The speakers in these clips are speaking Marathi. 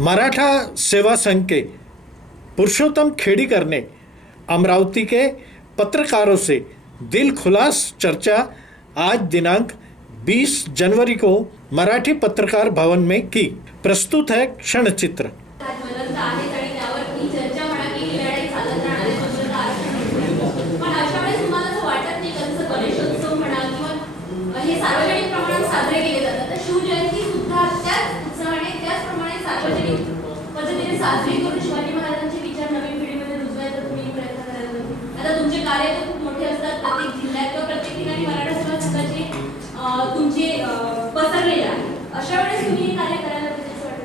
मराठा सेवा संघ के पुरुषोत्तम खेड़ीकर ने अमरावती के पत्रकारों से दिलखुलास चर्चा आज दिनांक 20 जनवरी को मराठी पत्रकार भवन में की। प्रस्तुत है क्षणचित्र। साजरी करून शिवाजी महाराजांचे विचार नवीन पिढीमध्ये रुजवायचा तुम्ही प्रयत्न करायला लागले। आता तुमचे कार्य खूप मोठे असतात, प्रत्येक जिल्ह्यात किंवा प्रत्येक ठिकाणी मराठा सेवा संघाचे तुमचे पसरलेले आहे। अशा वेळेस तुम्ही हे कार्य करायला पाहिजे असं वाटतं?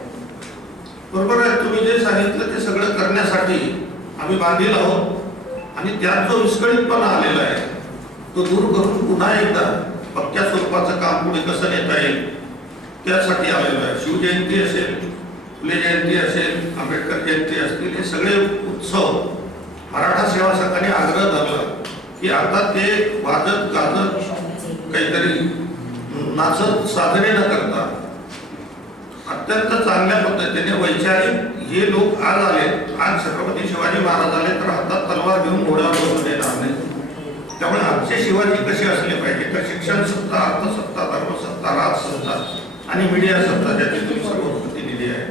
बरोबर आहे, तुम्ही जे सांगितलं ते सगळं करण्यासाठी आम्ही बांधील आहोत आणि त्यात जो विस्कळीतपणा आलेला आहे तो दूर करून पुन्हा एकदा पक्क्या स्वरूपाचं काम पुढे कसं नेता येईल त्यासाठी आलेलो आहे। शिवजयंती असेल, फुले जयंती असेल, आंबेडकर जयंती असतील, हे सगळे उत्सव मराठा सेवा संघाने आग्रह धरला की आता ते वाजत गाजत काहीतरी नाचत साजरे न करता अत्यंत चांगल्या पद्धतीने वैचारिक हे लोक आज आले। आज छत्रपती शिवाजी महाराज आले तर हातात तलवार घेऊन घोड्यावर बसून येणार नाही। त्यामुळे आमचे शिवाजी कसे असले पाहिजे तर शिक्षण सत्ता, अर्थसत्ता, धर्मसत्ता, राजसत्ता आणि मीडिया सत्ता ज्याचे तुम्ही सर्व प्रतिनिधी आहे,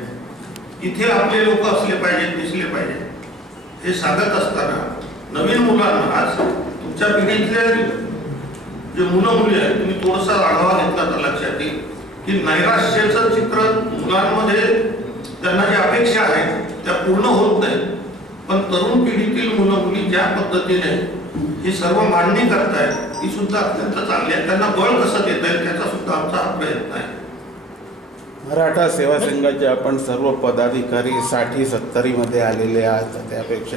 इथे आपले लोक असले पाहिजे, दिसले पाहिजे। हे सांगत असताना नवीन मुलांना आज तुमच्या पिढीतले जे मुलं मुली आहेत तुम्ही थोडासा आढावा घेतला तर लक्षात येईल की नैराश्याचं चित्र मुलांमध्ये त्यांना जी अपेक्षा आहे त्या पूर्ण होत नाही, पण तरुण पिढीतील मुलं मुली ज्या पद्धतीने ही सर्व मांडणी करतायत ती सुद्धा अत्यंत चांगली आहे। त्यांना बळ कसं देता येईल त्याचा सुद्धा आमचा हा प्रयत्न आहे। मराठा सेवा संघाचे आपण सर्व पदाधिकारी 60-70 मध्ये आलेले आहात त्यापेक्षा,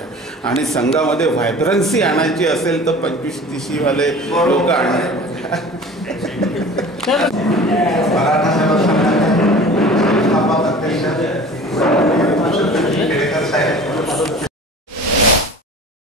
आणि संघामध्ये व्हायब्रन्सी आणायची असेल तर 25-30 वाले लोक आणणार।